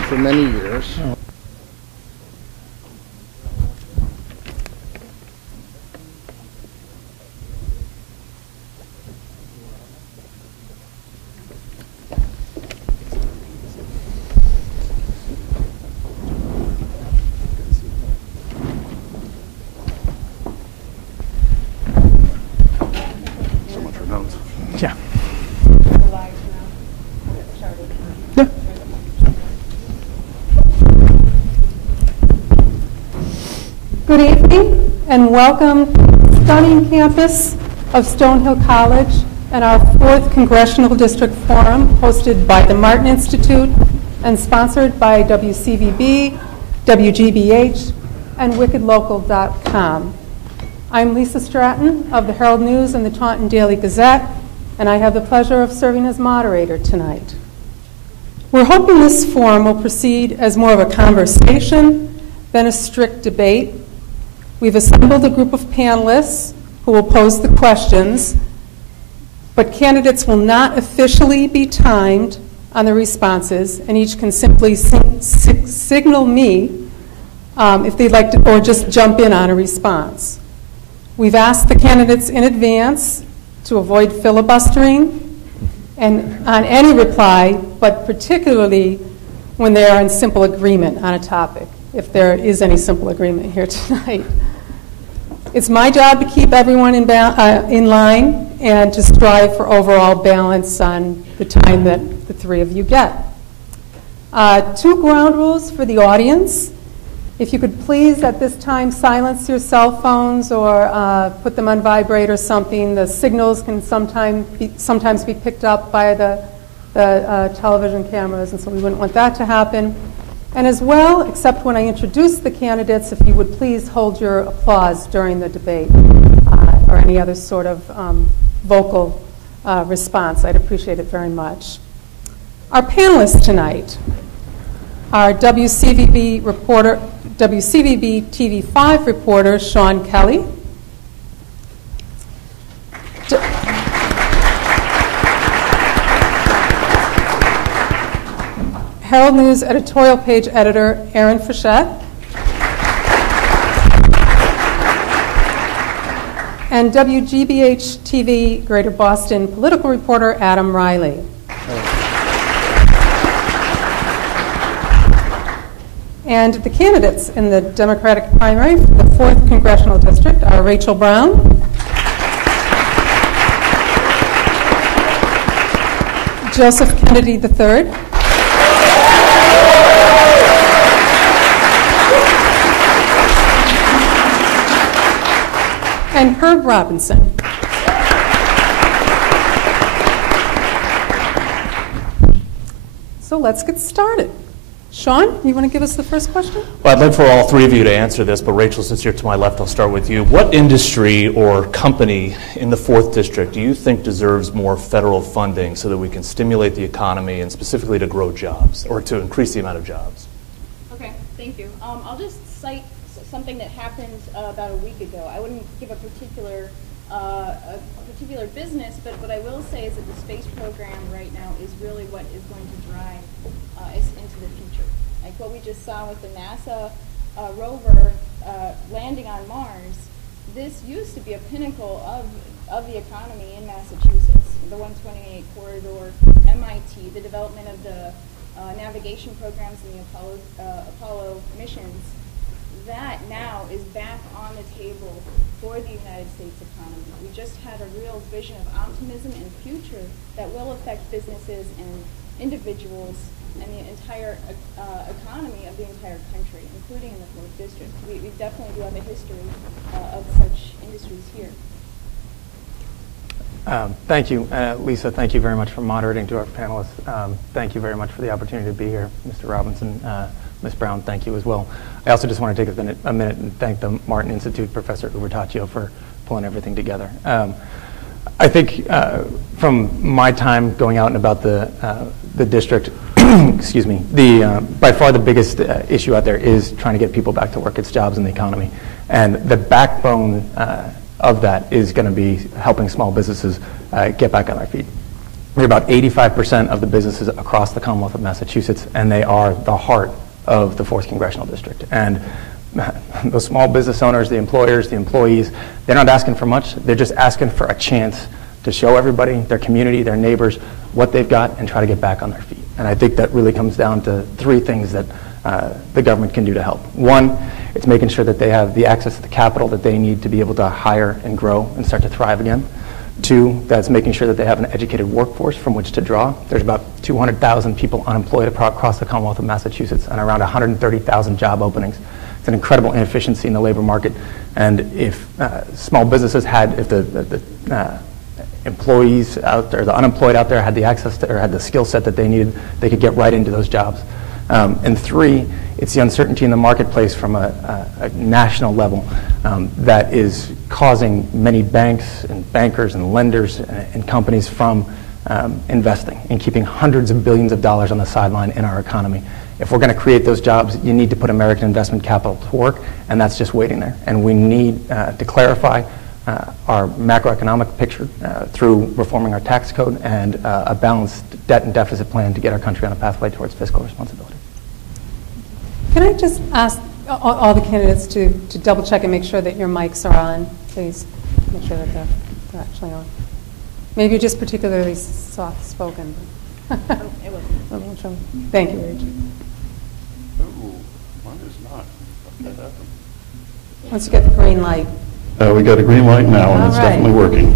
intern for many years. Yeah. Good evening and welcome to the stunning campus of Stonehill College and our 4th Congressional District Forum hosted by the Martin Institute and sponsored by WCVB, WGBH, and wickedlocal.com. I'm Lisa Stratton of the Herald News and the Taunton Daily Gazette, and I have the pleasure of serving as moderator tonight. We're hoping this forum will proceed as more of a conversation than a strict debate. We've assembled a group of panelists who will pose the questions, but candidates will not officially be timed on the responses, and each can simply signal me if they'd like to, or just jump in on a response. We've asked the candidates in advance to avoid filibustering and on any reply, but particularly when they are in simple agreement on a topic, if there is any simple agreement here tonight. It's my job to keep everyone in line and to strive for overall balance on the time that the three of you get. 2 ground rules for the audience. If you could please at this time silence your cell phones or put them on vibrate or something. The signals can sometimes be picked up by the television cameras, and so we wouldn't want that to happen. And as well, except when I introduce the candidates, if you would please hold your applause during the debate or any other sort of vocal response. I'd appreciate it very much. Our panelists tonight are WCVB TV5 reporter Sean Kelly, Herald News editorial page editor Aaron Frechette, and WGBH TV Greater Boston political reporter Adam Riley. And the candidates in the Democratic primary for the 4th Congressional District are Rachel Brown, Joseph Kennedy III, and Herb Robinson. So let's get started. Sean, you want to give us the first question? Well, I'd like for all 3 of you to answer this, but Rachel, since you're to my left, I'll start with you. What industry or company in the 4th District do you think deserves more federal funding so that we can stimulate the economy and specifically to grow jobs or to increase the amount of jobs? Okay, thank you. I'll just cite something that happened about a week ago. I wouldn't give a particular business, but what I will say is that the space program right now is really what is going to drive us into the future. Like what we just saw with the NASA rover landing on Mars, this used to be a pinnacle of the economy in Massachusetts. The 128 corridor, MIT, the development of the navigation programs in the Apollo missions, that now is back on the table for the United States economy. We just had a real vision of optimism and future that will affect businesses and individuals and the entire economy of the entire country, including in the 4th District. We definitely do have a history of such industries here. Thank you, Lisa. Thank you very much for moderating to our panelists. Thank you very much for the opportunity to be here, Mr. Robinson. Ms. Brown, thank you as well. I also just want to take a minute and thank the Martin Institute, Professor Ubertaccio, for pulling everything together. I think from my time going out and about the district, excuse me, by far the biggest issue out there is trying to get people back to work. It's jobs and the economy. And the backbone of that is going to be helping small businesses get back on their feet. They're about 85% of the businesses across the Commonwealth of Massachusetts, and they are the heart of the 4th Congressional District. And the small business owners, the employers, the employees, they're not asking for much. They're just asking for a chance to show everybody, their community, their neighbors, what they've got and try to get back on their feet. And I think that really comes down to 3 things that the government can do to help. 1, it's making sure that they have the access to the capital that they need to be able to hire and grow and start to thrive again. 2, that's making sure that they have an educated workforce from which to draw. There's about 200,000 people unemployed across the Commonwealth of Massachusetts and around 130,000 job openings. It's an incredible inefficiency in the labor market. And if small businesses had, if the employees out there, the unemployed out there had the access to, or had the skill set that they needed, they could get right into those jobs. And 3, it's the uncertainty in the marketplace from a national level that is causing many banks and bankers and lenders and companies from investing and keeping hundreds of billions of dollars on the sideline in our economy. If we're going to create those jobs, you need to put American investment capital to work, and that's just waiting there. And we need to clarify our macroeconomic picture through reforming our tax code and a balanced debt and deficit plan to get our country on a pathway towards fiscal responsibility. Can I just ask all the candidates to double check and make sure that your mics are on, please? Make sure that they're actually on. Maybe you're just particularly soft-spoken. It wasn't. Thank you, Rachel. Ooh, mine is not. That happened. Once you get the green light. We got a green light now, and All it's right. definitely working.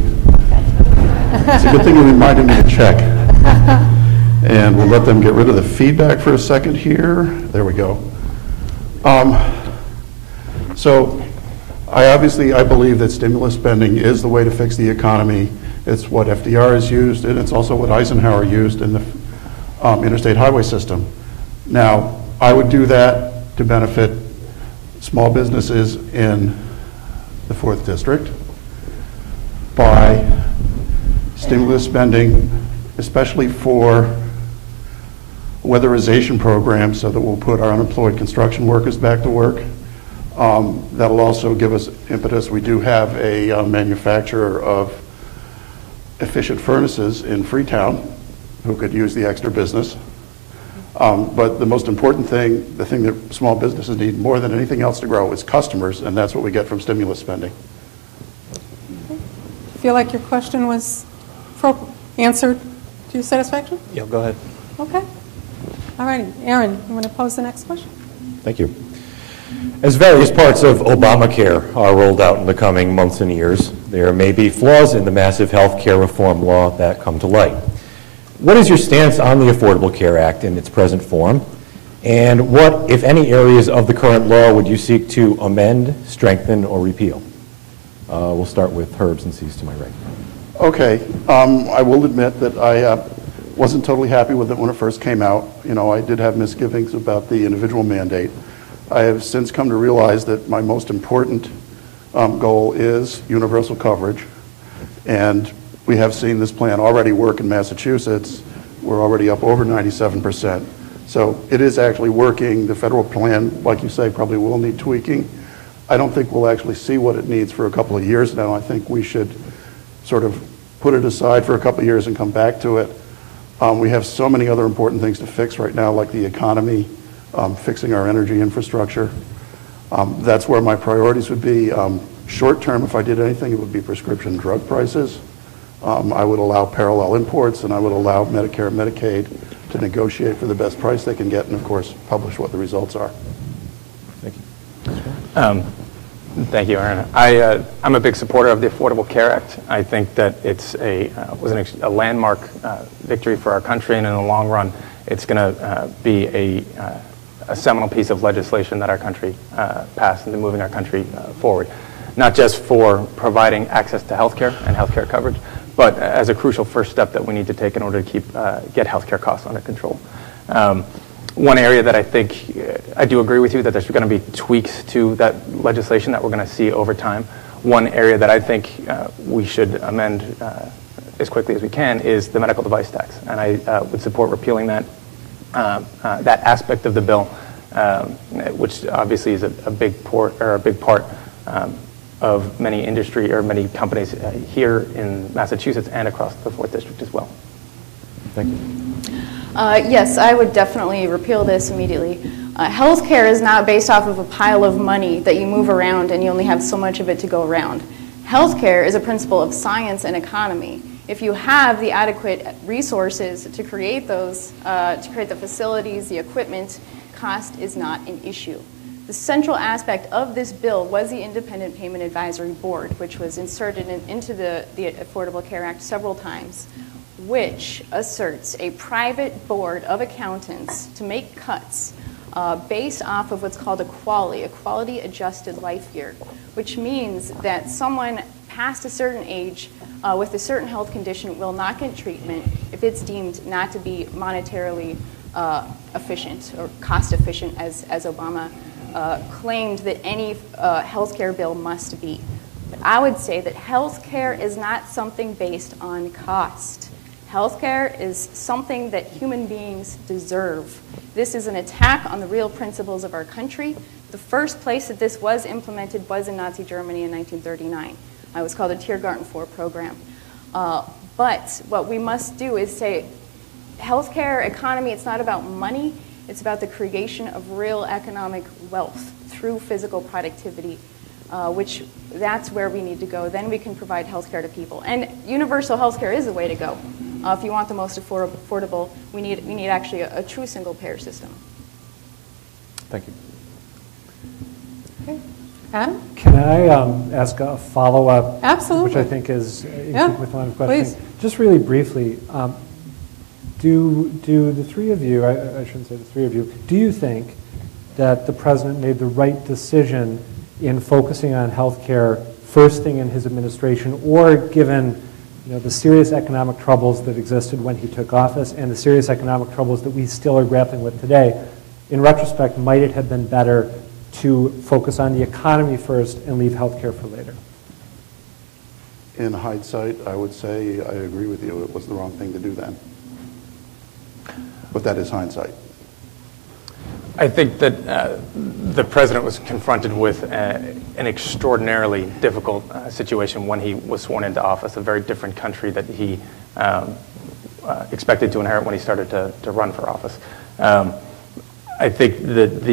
It's a good thing you reminded me to check. And we'll let them get rid of the feedback for a second here. There we go. So I believe that stimulus spending is the way to fix the economy. It's what FDR has used, and it's also what Eisenhower used in the interstate highway system. Now, I would do that to benefit small businesses in the 4th District by stimulus spending, especially for weatherization programs so that we'll put our unemployed construction workers back to work. That'll also give us impetus. We do have a manufacturer of efficient furnaces in Freetown who could use the extra business. But the most important thing, the thing that small businesses need more than anything else to grow is customers, and that's what we get from stimulus spending. Feel like your question was answered to your satisfaction? Yeah, go ahead. Okay. All righty. Aaron, you want to pose the next question? Thank you. As various parts of Obamacare are rolled out in the coming months and years, there may be flaws in the massive health care reform law that come to light. What is your stance on the Affordable Care Act in its present form? And what, if any, areas of the current law would you seek to amend, strengthen, or repeal? We'll start with Herb since he's to my right. Okay. I will admit that I wasn't totally happy with it when it first came out. You know, I did have misgivings about the individual mandate. I have since come to realize that my most important goal is universal coverage. And we have seen this plan already work in Massachusetts. We're already up over 97%. So it is actually working. The federal plan, like you say, probably will need tweaking. I don't think we'll actually see what it needs for a couple of years now. I think we should sort of put it aside for a couple of years and come back to it. We have so many other important things to fix right now, like the economy, fixing our energy infrastructure. That's where my priorities would be. Short term, if I did anything, it would be prescription drug prices. I would allow parallel imports, and I would allow Medicare and Medicaid to negotiate for the best price they can get, and of course, publish what the results are. Thank you. Thank you, Aaron. I'm a big supporter of the Affordable Care Act. I think that it's was a landmark victory for our country, and in the long run, it's going to be a seminal piece of legislation that our country passed into moving our country forward, not just for providing access to health care and health care coverage, but as a crucial first step that we need to take in order to get health care costs under control. One area that I think I do agree with you that there's going to be tweaks to that legislation that we're going to see over time. One area that I think we should amend as quickly as we can is the medical device tax, and I would support repealing that aspect of the bill, which obviously is a big part of many industry or many companies here in Massachusetts and across the 4th District as well. Thank you. Yes, I would definitely repeal this immediately. Healthcare is not based off of a pile of money that you move around and you only have so much of it to go around. Healthcare is a principle of science and economy. If you have the adequate resources to create those, to create the facilities, the equipment, cost is not an issue. The central aspect of this bill was the Independent Payment Advisory Board, which was inserted into the Affordable Care Act several times, which asserts a private board of accountants to make cuts based off of what's called a quality adjusted life year, which means that someone past a certain age with a certain health condition will not get treatment if it's deemed not to be monetarily efficient or cost efficient, as Obama claimed that any health care bill must be. But I would say that health care is not something based on cost. Healthcare is something that human beings deserve. This is an attack on the real principles of our country. The first place that this was implemented was in Nazi Germany in 1939. It was called a Tiergarten IV program. But what we must do is say, healthcare economy, it's not about money, it's about the creation of real economic wealth through physical productivity, which that's where we need to go. Then we can provide healthcare to people. And universal healthcare is the way to go. If you want the most affordable, we need actually a true single-payer system. Thank you. Okay. Adam? Can I ask a follow-up? Absolutely. Which I think is in Yeah, keeping with the line of questioning. please. Just really briefly, do the three of you, I shouldn't say the three of you, do you think that the president made the right decision in focusing on health care first thing in his administration, or given the serious economic troubles that existed when he took office and the serious economic troubles that we still are grappling with today, in retrospect, might it have been better to focus on the economy first and leave health care for later? In hindsight, I would say I agree with you. It was the wrong thing to do then. But that is hindsight. I think that the president was confronted with an extraordinarily difficult situation when he was sworn into office, a very different country that he expected to inherit when he started to run for office. I think that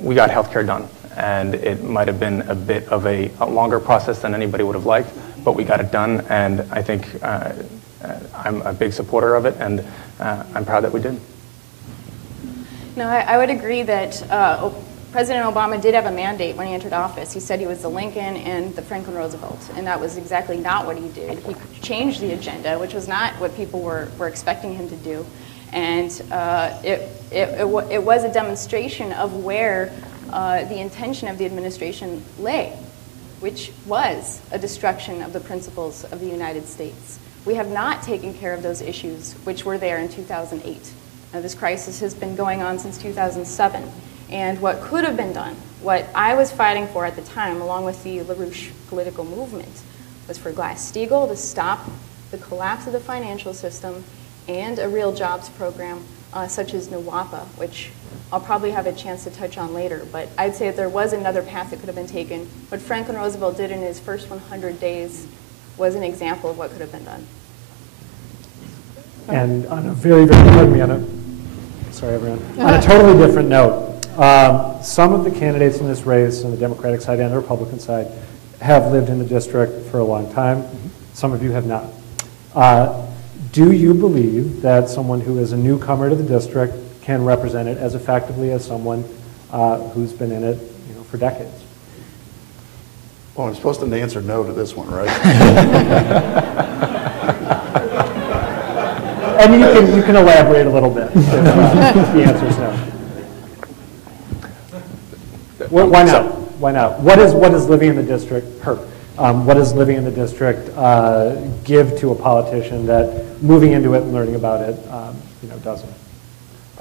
we got health care done, and it might have been a bit of a longer process than anybody would have liked, but we got it done, and I think I'm a big supporter of it, and I'm proud that we did. No, I would agree that President Obama did have a mandate when he entered office. He said he was the Lincoln and the Franklin Roosevelt, and that was exactly not what he did. He changed the agenda, which was not what people were expecting him to do. And it was a demonstration of where the intention of the administration lay, which was a destruction of the principles of the United States. We have not taken care of those issues which were there in 2008. This crisis has been going on since 2007. And what could have been done, what I was fighting for at the time, along with the LaRouche political movement, was for Glass-Steagall to stop the collapse of the financial system and a real jobs program such as NAWAPA, which I'll probably have a chance to touch on later. But I'd say that there was another path that could have been taken. What Franklin Roosevelt did in his first 100 days was an example of what could have been done. And on a very, very, pardon me, sorry everyone, on a totally different note, some of the candidates in this race on the Democratic side and the Republican side have lived in the district for a long time. Some of you have not. Do you believe that someone who is a newcomer to the district can represent it as effectively as someone who's been in it for decades? Well, I'm supposed to answer no to this one, right? And you can elaborate a little bit if the answer is no. Why not? Why not? What is living in the district hurt? What does living in the district give to a politician that moving into it and learning about it doesn't?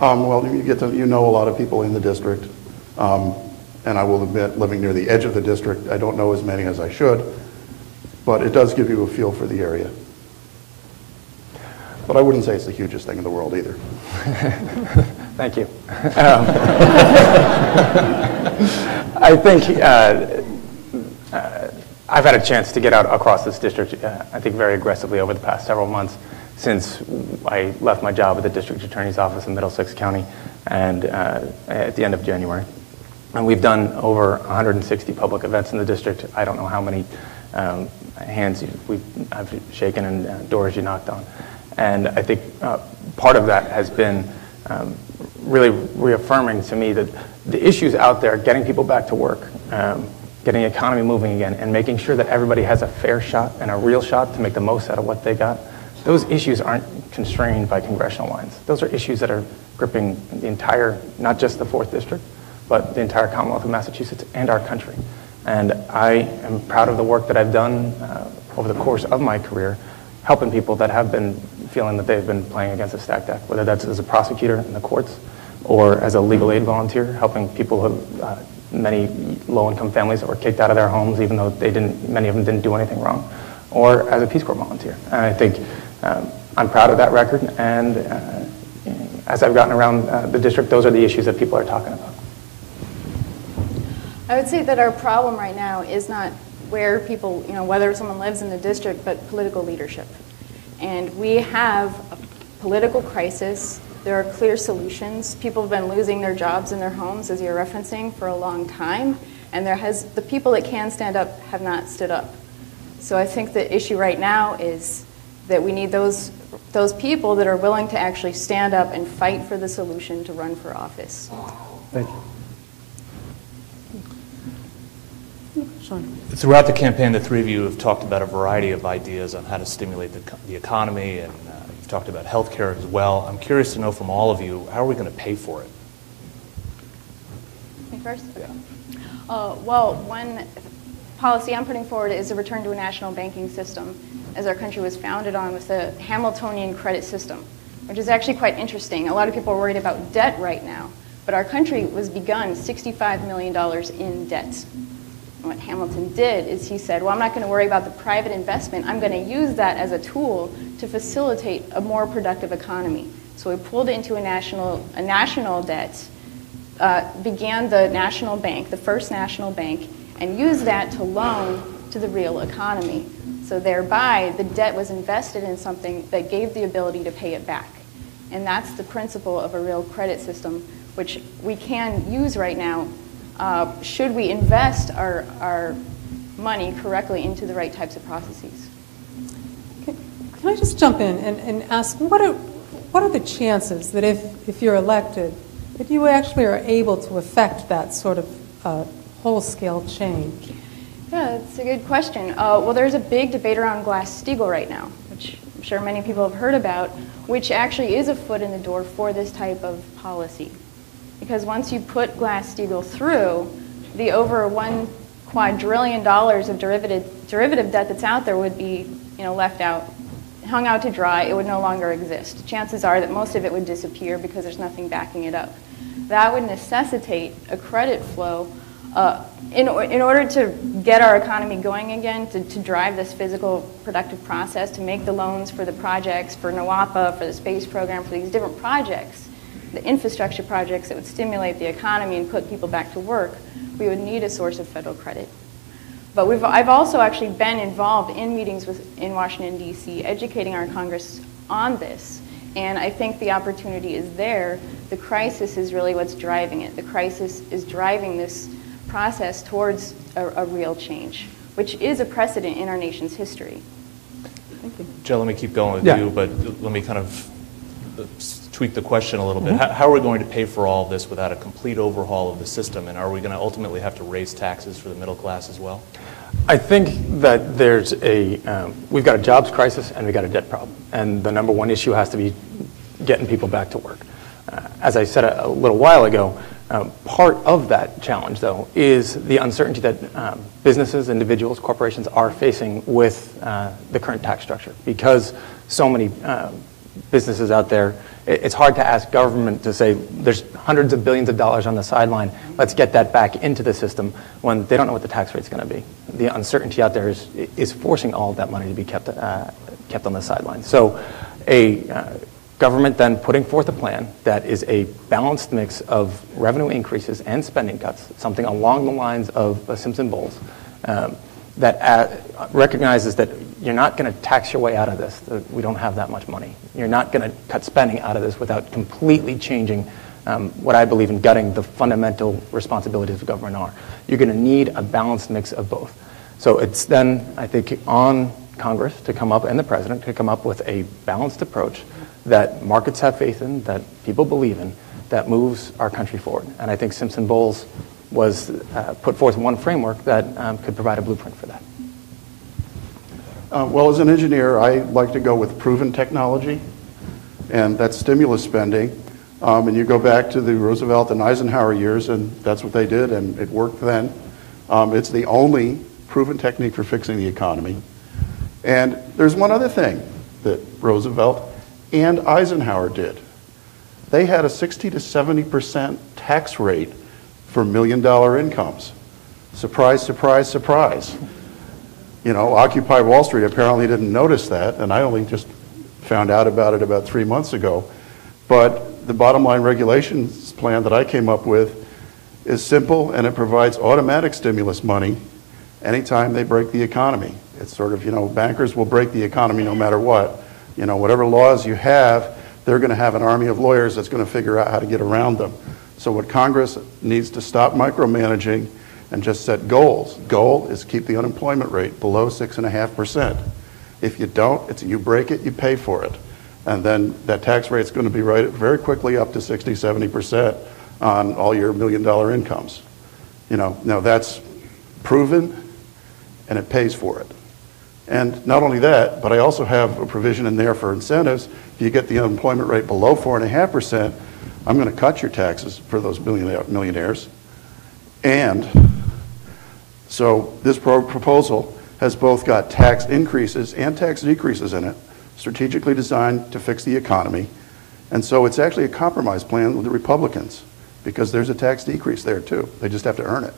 Well, you know a lot of people in the district, and I will admit, living near the edge of the district, I don't know as many as I should, but it does give you a feel for the area. But I wouldn't say it's the hugest thing in the world either. Thank you. I think I've had a chance to get out across this district, I think very aggressively over the past several months, since I left my job at the District Attorney's Office in Middlesex County and at the end of January. And we've done over 160 public events in the district. I don't know how many hands I've shaken and doors you knocked on. And I think part of that has been really reaffirming to me that the issues out there, getting people back to work, getting the economy moving again, and making sure that everybody has a fair shot and a real shot to make the most out of what they got, those issues aren't constrained by congressional lines. Those are issues that are gripping the entire, not just the 4th District, but the entire Commonwealth of Massachusetts and our country. And I am proud of the work that I've done over the course of my career, helping people that have been feeling that they've been playing against a stacked deck, whether that's as a prosecutor in the courts or as a legal aid volunteer, helping people who many low-income families that were kicked out of their homes, even though many of them didn't do anything wrong, or as a Peace Corps volunteer. And I think I'm proud of that record, and as I've gotten around the district, those are the issues that people are talking about. I would say that our problem right now is not where people, whether someone lives in the district, but political leadership. And we have a political crisis. There are clear solutions. People have been losing their jobs and their homes, as you're referencing, for a long time. And the people that can stand up have not stood up. So I think the issue right now is that we need those people that are willing to actually stand up and fight for the solution to run for office. Thank you. Sean. Throughout the campaign, the three of you have talked about a variety of ideas on how to stimulate the economy, and you've talked about health care as well. I'm curious to know from all of you, how are we going to pay for it? Me first? Yeah. Well, one policy I'm putting forward is a return to a national banking system, as our country was founded on, with the Hamiltonian credit system, which is actually quite interesting. A lot of people are worried about debt right now, but our country was begun $65 million in debt. And what Hamilton did is he said, well, I'm not going to worry about the private investment. I'm going to use that as a tool to facilitate a more productive economy. So we pulled it into a national debt, began the national bank, the first national bank, and used that to loan to the real economy. So thereby, the debt was invested in something that gave the ability to pay it back. And that's the principle of a real credit system, which we can use right now should we invest our money correctly into the right types of processes. Can I just jump in and ask, what are the chances that if you're elected, that you actually are able to affect that sort of whole-scale change? Yeah, that's a good question. Well, there's a big debate around Glass-Steagall right now, which I'm sure many people have heard about, which actually is a foot in the door for this type of policy. Because once you put Glass-Steagall through, the over $1 quadrillion of derivative debt that's out there would be left out, hung out to dry. It would no longer exist. Chances are that most of it would disappear because there's nothing backing it up. That would necessitate a credit flow in order to get our economy going again, to drive this physical productive process, to make the loans for the projects, for NAWAPA, for the space program, for these different projects, the infrastructure projects that would stimulate the economy and put people back to work, we would need a source of federal credit. But I've also actually been involved in meetings in Washington, D.C., educating our Congress on this. And I think the opportunity is there. The crisis is really what's driving it. The crisis is driving this process towards a real change, which is a precedent in our nation's history. Thank you. Joe, let me keep going with you, but let me kind of tweak the question a little bit. How are we going to pay for all of this without a complete overhaul of the system? And are we going to ultimately have to raise taxes for the middle class as well? I think that there's we've got a jobs crisis and we've got a debt problem. And the number one issue has to be getting people back to work. As I said a little while ago, part of that challenge, though, is the uncertainty that businesses, individuals, corporations are facing with the current tax structure. Because so many businesses out there, it's hard to ask government to say there's hundreds of billions of dollars on the sideline, let's get that back into the system, when they don't know what the tax rate's going to be. The uncertainty out there is forcing all of that money to be kept on the sideline. So a government then putting forth a plan that is a balanced mix of revenue increases and spending cuts, something along the lines of Simpson Bowles, that recognizes that you're not going to tax your way out of this. We don't have that much money. You're not going to cut spending out of this without completely changing what I believe in gutting the fundamental responsibilities of government are. You're going to need a balanced mix of both. So it's then, I think, on Congress to come up and the president to come up with a balanced approach that markets have faith in, that people believe in, that moves our country forward. And I think Simpson-Bowles was put forth one framework that could provide a blueprint for that. Well, as an engineer, I like to go with proven technology, and that's stimulus spending. And you go back to the Roosevelt and Eisenhower years, and that's what they did, and it worked then. It's the only proven technique for fixing the economy. And there's one other thing that Roosevelt and Eisenhower did. They had a 60 to 70% tax rate for million-dollar incomes. Surprise, surprise, surprise. You know, Occupy Wall Street apparently didn't notice that, and I only just found out about it about 3 months ago. But the bottom line regulations plan that I came up with is simple, and it provides automatic stimulus money anytime they break the economy. It's sort of, you know, bankers will break the economy no matter what. You know, whatever laws you have, they're going to have an army of lawyers that's going to figure out how to get around them. So what Congress needs to stop micromanaging and just set goals. Goal is keep the unemployment rate below 6.5%. If you don't, you break it, you pay for it. And then that tax rate is going to be right very quickly up to 60, 70% on all your million-dollar incomes. You know, now that's proven, and it pays for it. And not only that, but I also have a provision in there for incentives. If you get the unemployment rate below 4.5%, I'm going to cut your taxes for those millionaires. And so this proposal has both got tax increases and tax decreases in it, strategically designed to fix the economy. And so it's actually a compromise plan with the Republicans, because there's a tax decrease there too. They just have to earn it.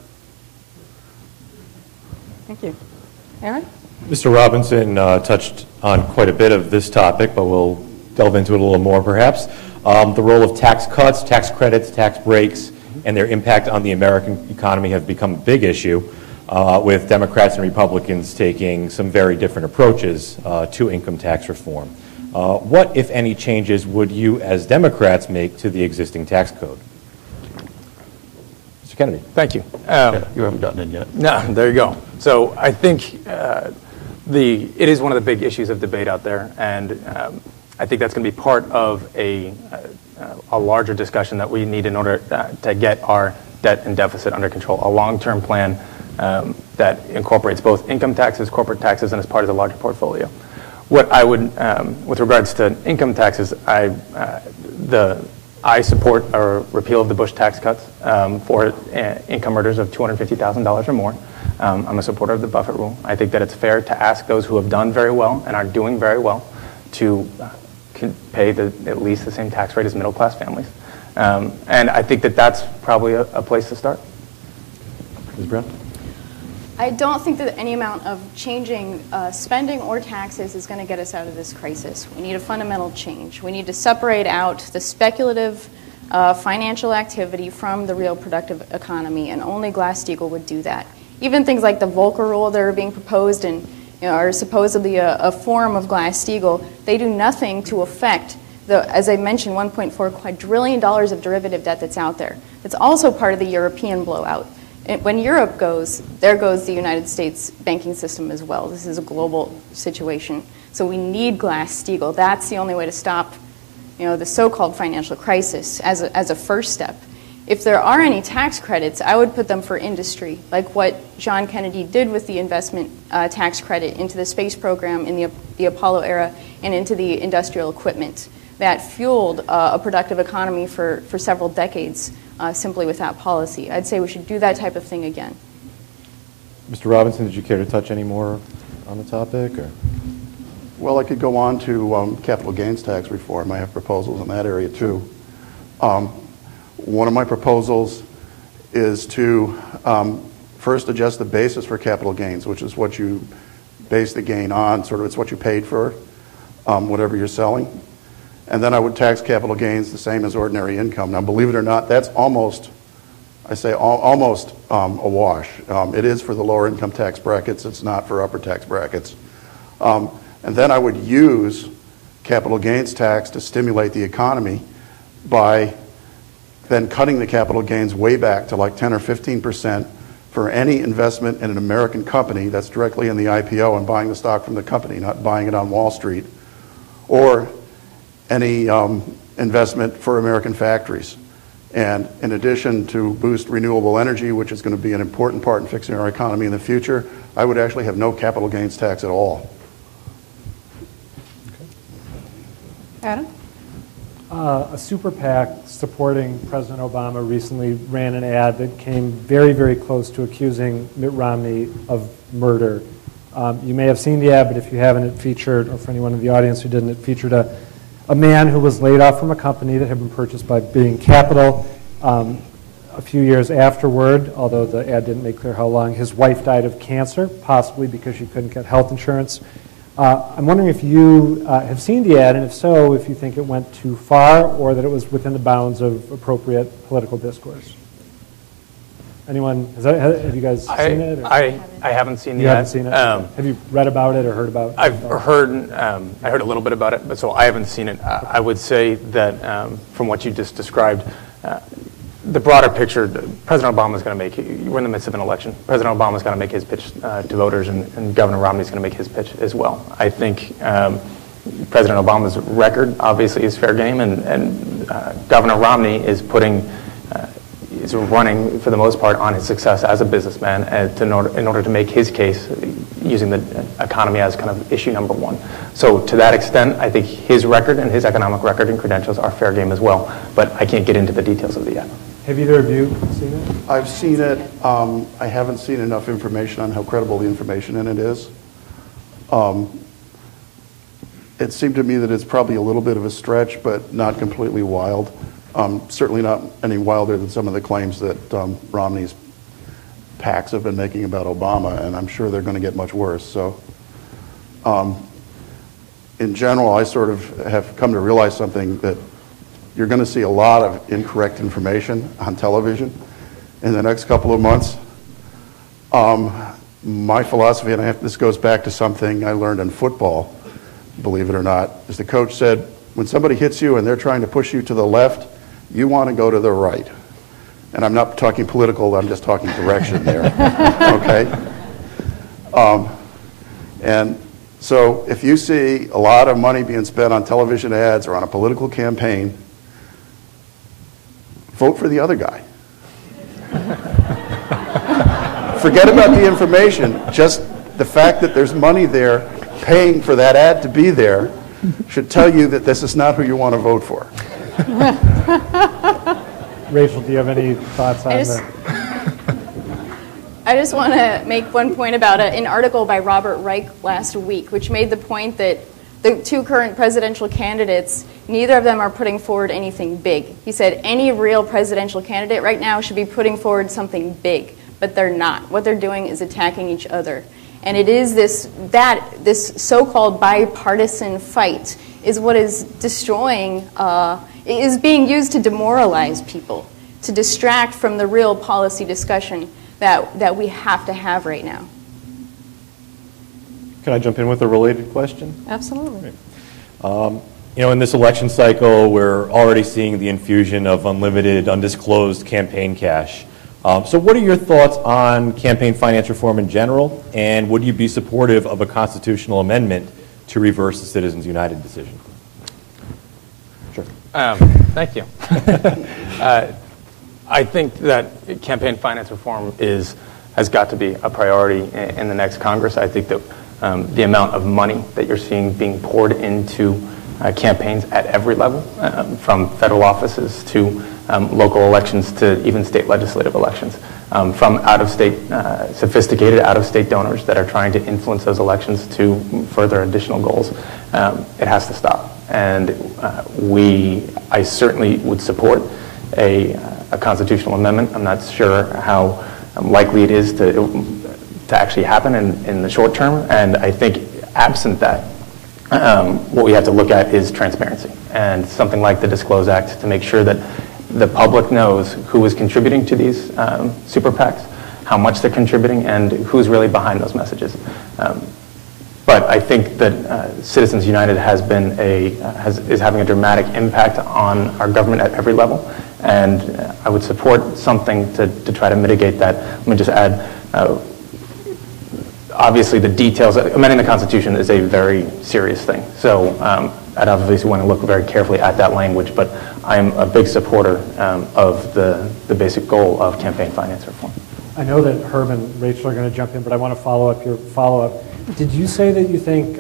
Thank you. Aaron? Mr. Robinson touched on quite a bit of this topic, but we'll delve into it a little more perhaps. The role of tax cuts, tax credits, tax breaks, and their impact on the American economy have become a big issue, with Democrats and Republicans taking some very different approaches to income tax reform. What, if any, changes would you as Democrats make to the existing tax code? Mr. Kennedy. Thank you. You haven't gotten in yet. No, there you go. So I think it is one of the big issues of debate out there, and I think that's going to be part of a larger discussion that we need in order to get our debt and deficit under control, a long-term plan that incorporates both income taxes, corporate taxes, and as part of the larger portfolio. What I would, with regards to income taxes, I support a repeal of the Bush tax cuts for income earners of $250,000 or more. I'm a supporter of the Buffett rule. I think that it's fair to ask those who have done very well and are doing very well to pay at least the same tax rate as middle-class families. And I think that that's probably a place to start. Ms. Brown? I don't think that any amount of changing spending or taxes is going to get us out of this crisis. We need a fundamental change. We need to separate out the speculative financial activity from the real productive economy, and only Glass-Steagall would do that. Even things like the Volcker rule that are being proposed and are supposedly a form of Glass-Steagall, they do nothing to affect the, as I mentioned, $1.4 quadrillion of derivative debt that's out there. It's also part of the European blowout. When Europe goes, there goes the United States banking system as well. This is a global situation. So we need Glass-Steagall. That's the only way to stop, the so-called financial crisis as a first step. If there are any tax credits, I would put them for industry, like what John Kennedy did with the investment tax credit into the space program in the Apollo era and into the industrial equipment. That fueled a productive economy for several decades simply with that policy. I'd say we should do that type of thing again. Mr. Robinson, did you care to touch any more on the topic? Or? Well, I could go on to capital gains tax reform. I have proposals in that area too. One of my proposals is to first adjust the basis for capital gains, which is what you base the gain on, sort of it's what you paid for, whatever you're selling. And then I would tax capital gains the same as ordinary income. Now, believe it or not, that's almost, almost a wash. It is for the lower income tax brackets. It's not for upper tax brackets. And then I would use capital gains tax to stimulate the economy by then cutting the capital gains way back to like 10 or 15% for any investment in an American company that's directly in the IPO and buying the stock from the company, not buying it on Wall Street, or any investment for American factories. And in addition to boost renewable energy, which is going to be an important part in fixing our economy in the future, I would actually have no capital gains tax at all. Adam? A super PAC supporting President Obama recently ran an ad that came very, very close to accusing Mitt Romney of murder. You may have seen the ad, but if you haven't, it featured, or for anyone in the audience who didn't, it featured a man who was laid off from a company that had been purchased by Bain Capital. A few years afterward, although the ad didn't make clear how long, his wife died of cancer, possibly because she couldn't get health insurance. I'm wondering if you have seen the ad, and if so, if you think it went too far or that it was within the bounds of appropriate political discourse. Anyone, have you guys seen it? Or? I haven't seen the You ad. haven't seen it? Have you read about it or heard about it? I've heard, I heard a little bit about it, but so I haven't seen it. I would say that from what you just described, the broader picture, President Obama is going to make, we're in the midst of an election. President Obama is going to make his pitch to voters, and Governor Romney is going to make his pitch as well. I think President Obama's record obviously is fair game, and Governor Romney is is running for the most part on his success as a businessman in order to make his case using the economy as kind of issue number one. So to that extent, I think his record and his economic record and credentials are fair game as well, but I can't get into the details of the ad. Have either of you seen it? I've seen it. I haven't seen enough information on how credible the information in it is. It seemed to me that it's probably a little bit of a stretch, but not completely wild. Certainly not any wilder than some of the claims that Romney's PACs have been making about Obama, and I'm sure they're going to get much worse. So in general, I sort of have come to realize something, that you're going to see a lot of incorrect information on television in the next couple of months. My philosophy, and this goes back to something I learned in football, believe it or not, is the coach said, when somebody hits you and they're trying to push you to the left, you want to go to the right. And I'm not talking political, I'm just talking direction there, okay? And so if you see a lot of money being spent on television ads or on a political campaign, vote for the other guy. Forget about the information, just the fact that there's money there paying for that ad to be there should tell you that this is not who you want to vote for. Rachel, do you have any thoughts on that? I just want to make one point about an article by Robert Reich last week, which made the point that the two current presidential candidates, neither of them are putting forward anything big. He said any real presidential candidate right now should be putting forward something big, but they're not. What they're doing is attacking each other. And it is this so-called bipartisan fight is what is destroying, is being used to demoralize people, to distract from the real policy discussion that we have to have right now. Can I jump in with a related question? Absolutely. In this election cycle, we're already seeing the infusion of unlimited, undisclosed campaign cash. So what are your thoughts on campaign finance reform in general, and would you be supportive of a constitutional amendment to reverse the Citizens United decision? Sure. Thank you. I think that campaign finance reform has got to be a priority in the next Congress. I think that the amount of money that you're seeing being poured into campaigns at every level, from federal offices to local elections to even state legislative elections, from out-of-state, sophisticated out-of-state donors that are trying to influence those elections to further additional goals. It has to stop. And I certainly would support a constitutional amendment. I'm not sure how likely it is to actually happen in the short term. And I think absent that, what we have to look at is transparency and something like the Disclose Act to make sure that the public knows who is contributing to these super PACs, how much they're contributing, and who's really behind those messages. But I think that Citizens United has been is having a dramatic impact on our government at every level, and I would support something to try to mitigate that. Let me just add, obviously the details, amending the Constitution is a very serious thing. So I'd obviously want to look very carefully at that language, but I'm a big supporter of the basic goal of campaign finance reform. I know that Herb and Rachel are going to jump in, but I want to follow up your follow-up. Did you say that you think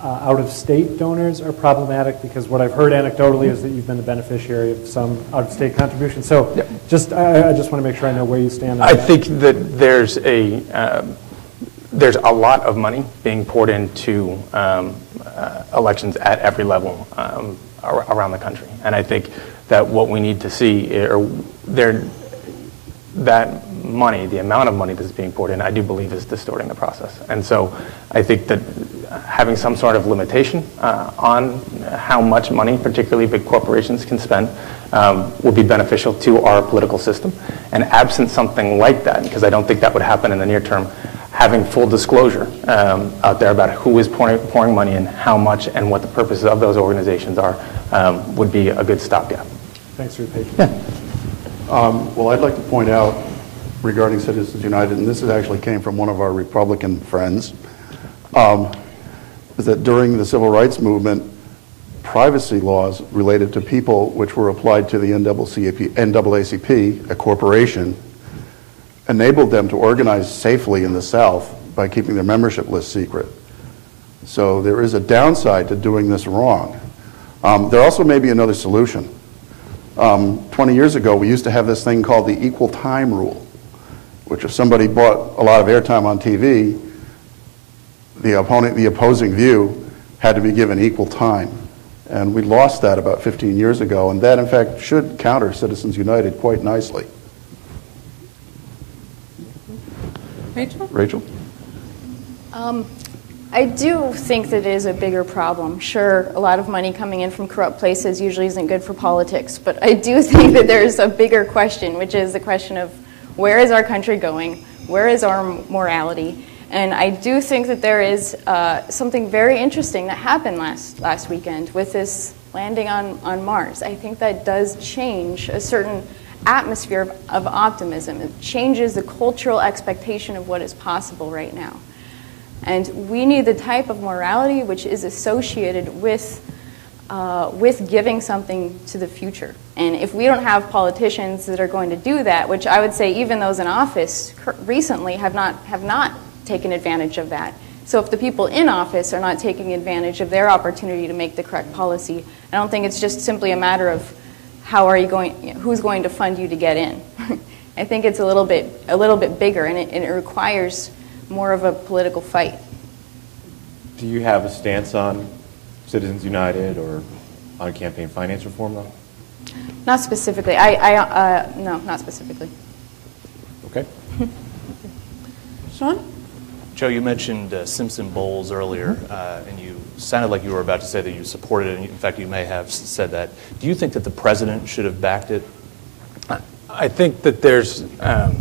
out-of-state donors are problematic? Because what I've heard anecdotally is that you've been the beneficiary of some out-of-state contributions. So I just want to make sure I know where you stand on that. I think that there's a lot of money being poured into elections at every level around the country. And I think that what we need to see that money, the amount of money that's being poured in, I do believe is distorting the process. And so I think that having some sort of limitation on how much money, particularly big corporations, can spend would be beneficial to our political system. And absent something like that, because I don't think that would happen in the near term, having full disclosure out there about who is pouring money in, how much, and what the purposes of those organizations are would be a good stopgap. Thanks for your patience. Yeah. Well, I'd like to point out regarding Citizens United, and this actually came from one of our Republican friends, is that during the Civil Rights Movement, privacy laws related to people which were applied to the NAACP, a corporation, enabled them to organize safely in the South by keeping their membership list secret. So there is a downside to doing this wrong. There also may be another solution. 20 years ago, we used to have this thing called the equal time rule, which if somebody bought a lot of airtime on TV, the opposing view had to be given equal time. And we lost that about 15 years ago, and that, in fact, should counter Citizens United quite nicely. Rachel? Rachel? I do think that it is a bigger problem. Sure, a lot of money coming in from corrupt places usually isn't good for politics, but I do think that there's a bigger question, which is the question of where is our country going? Where is our morality? And I do think that there is something very interesting that happened last weekend with this landing on Mars. I think that does change a certain atmosphere of optimism. It changes the cultural expectation of what is possible right now. And we need the type of morality which is associated with giving something to the future. And if we don't have politicians that are going to do that, which I would say even those in office recently have not taken advantage of that. So if the people in office are not taking advantage of their opportunity to make the correct policy, I don't think it's just simply a matter of who's going to fund you to get in. I think it's a little bit bigger, and it requires more of a political fight. Do you have a stance on Citizens United or on campaign finance reform, though? Not specifically. No, not specifically. Okay. Sean? Joe, you mentioned Simpson Bowles earlier, and you sounded like you were about to say that you supported it, and in fact, you may have said that. Do you think that the president should have backed it? I think that there's,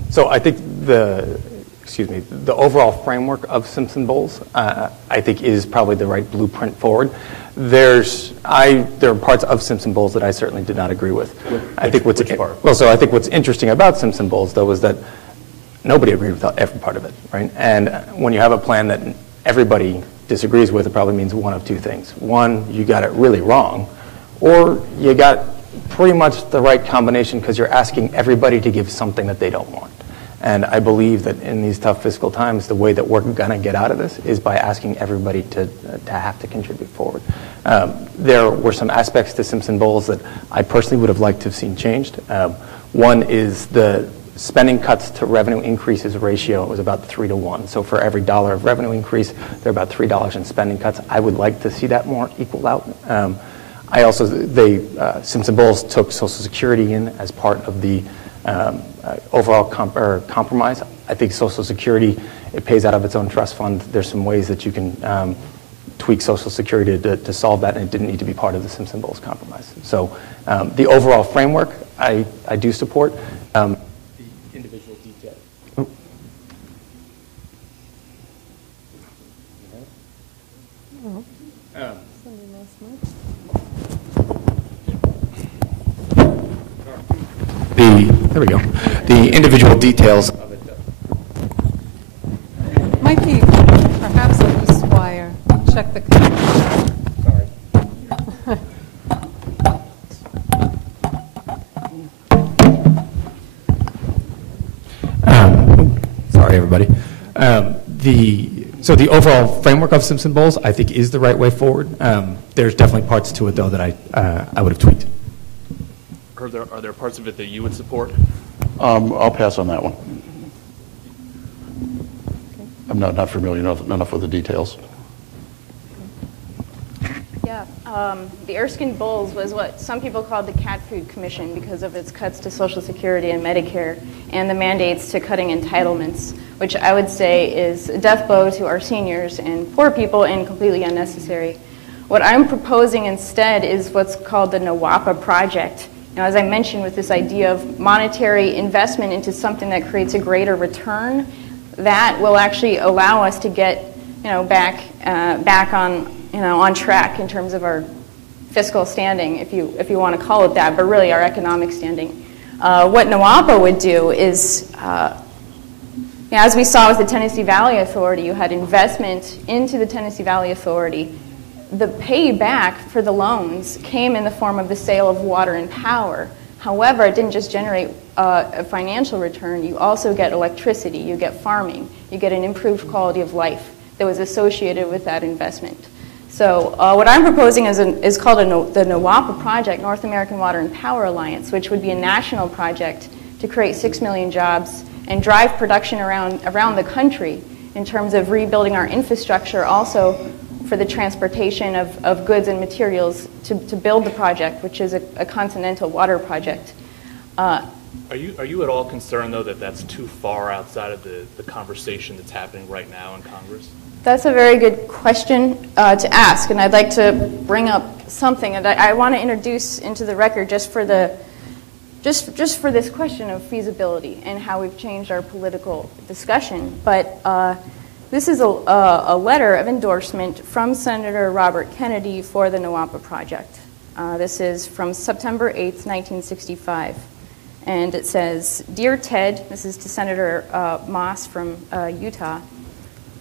so I think the overall framework of Simpson Bowles, I think is probably the right blueprint forward. There are parts of Simpson Bowles that I certainly did not agree with. Which part? Well, so I think what's interesting about Simpson Bowles, though, is that nobody agreed with every part of it, right? And when you have a plan that everybody disagrees with, it probably means one of two things. One, you got it really wrong, or you got pretty much the right combination because you're asking everybody to give something that they don't want. And I believe that in these tough fiscal times, the way that we're going to get out of this is by asking everybody to have to contribute forward. There were some aspects to Simpson Bowles that I personally would have liked to have seen changed. One is the spending cuts to revenue increases ratio was about 3 to 1. So for every dollar of revenue increase, there are about $3 in spending cuts. I would like to see that more equal out. Simpson Bowles took Social Security in as part of the overall compromise. I think Social Security, it pays out of its own trust fund. There's some ways that you can tweak Social Security to solve that, and it didn't need to be part of the Simpson Bowles compromise. So the overall framework, I do support. The individual detail. the individual details of it. Might be perhaps a loose wire. Check the camera. Sorry, everybody. So the overall framework of Simpson Bowls, I think, is the right way forward. There's definitely parts to it, though, that I would have tweaked. Are there parts of it that you would support? I'll pass on that one. I'm not familiar enough with the details. Yeah, the Erskine Bowls was what some people called the Cat Food Commission because of its cuts to Social Security and Medicare and the mandates to cutting entitlements, which I would say is a death blow to our seniors and poor people and completely unnecessary. What I'm proposing instead is what's called the NAWAPA project. Now, as I mentioned, with this idea of monetary investment into something that creates a greater return, that will actually allow us to get, back on track in terms of our fiscal standing, if you want to call it that, but really our economic standing. What NAWAPA would do is, as we saw with the Tennessee Valley Authority, you had investment into the Tennessee Valley Authority. The payback for the loans came in the form of the sale of water and power. However, it didn't just generate a financial return. You also get electricity, you get farming, you get an improved quality of life that was associated with that investment. So what I'm proposing is called the NAWAPA project, North American Water and Power Alliance, which would be a national project to create 6 million jobs and drive production around the country in terms of rebuilding our infrastructure, also for the transportation of goods and materials to build the project, which is a continental water project. Are you at all concerned, though, that that's too far outside of the conversation that's happening right now in Congress? That's a very good question to ask, and I'd like to bring up something that I want to introduce into the record just for this question of feasibility and how we've changed our political discussion. But this is a letter of endorsement from Senator Robert Kennedy for the NAWAPA project. This is from September 8th, 1965. And it says, "Dear Ted," this is to Senator Moss from Utah.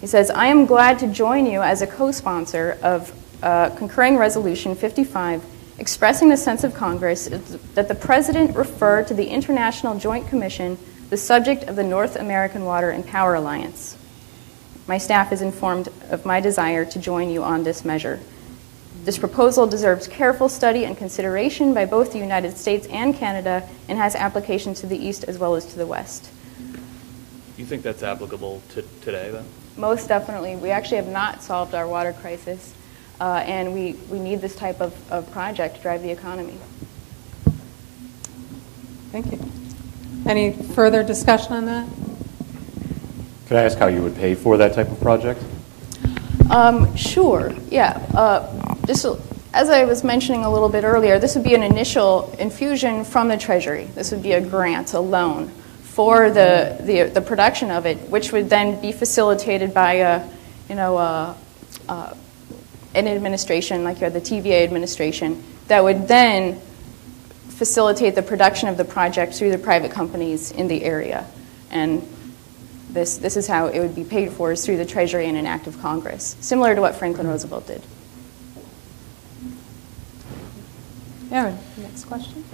He says, "I am glad to join you as a co-sponsor of concurring Resolution 55, expressing the sense of Congress that the President refer to the International Joint Commission the subject of the North American Water and Power Alliance. My staff is informed of my desire to join you on this measure. This proposal deserves careful study and consideration by both the United States and Canada and has application to the East as well as to the West." You think that's applicable to today, then? Most definitely. We actually have not solved our water crisis, and we need this type of project to drive the economy. Thank you. Any further discussion on that? Could I ask how you would pay for that type of project? Sure, yeah. As I was mentioning a little bit earlier, this would be an initial infusion from the Treasury. This would be a grant, a loan, for the production of it, which would then be facilitated by an administration, like the TVA administration, that would then facilitate the production of the project through the private companies in the area. And this is how it would be paid for, is through the Treasury and an act of Congress, similar to what Franklin Roosevelt did. Aaron, next question.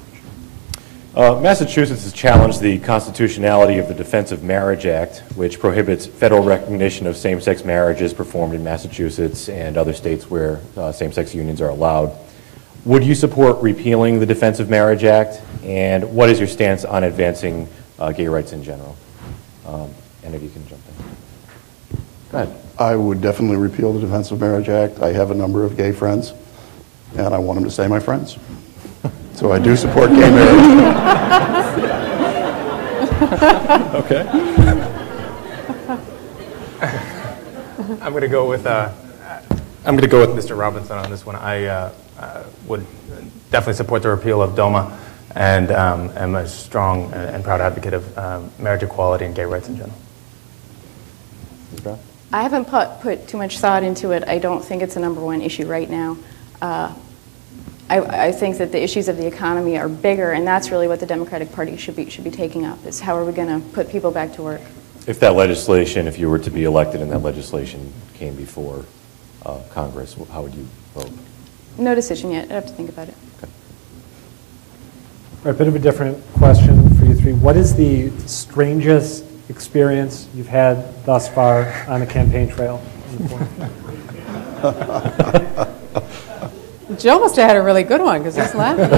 Massachusetts has challenged the constitutionality of the Defense of Marriage Act, which prohibits federal recognition of same-sex marriages performed in Massachusetts and other states where same-sex unions are allowed. Would you support repealing the Defense of Marriage Act? And what is your stance on advancing gay rights in general? Any of you can jump in. Go ahead. I would definitely repeal the Defense of Marriage Act. I have a number of gay friends, and I want them to stay my friends. So I do support gay marriage. Okay. I'm going to go with Mr. Robinson on this one. I would definitely support the repeal of DOMA, and am a strong and proud advocate of marriage equality and gay rights in general. Ms. Brown? I haven't put too much thought into it. I don't think it's a #1 issue right now. I think that the issues of the economy are bigger, and that's really what the Democratic Party should be taking up, is how are we going to put people back to work. If that legislation, if you were to be elected and that legislation came before Congress, how would you vote? No decision yet. I have to think about it. Okay. All right, a bit of a different question for you three. What is the strangest experience you've had thus far on the campaign trail? Joe must have had a really good one because he's laughing.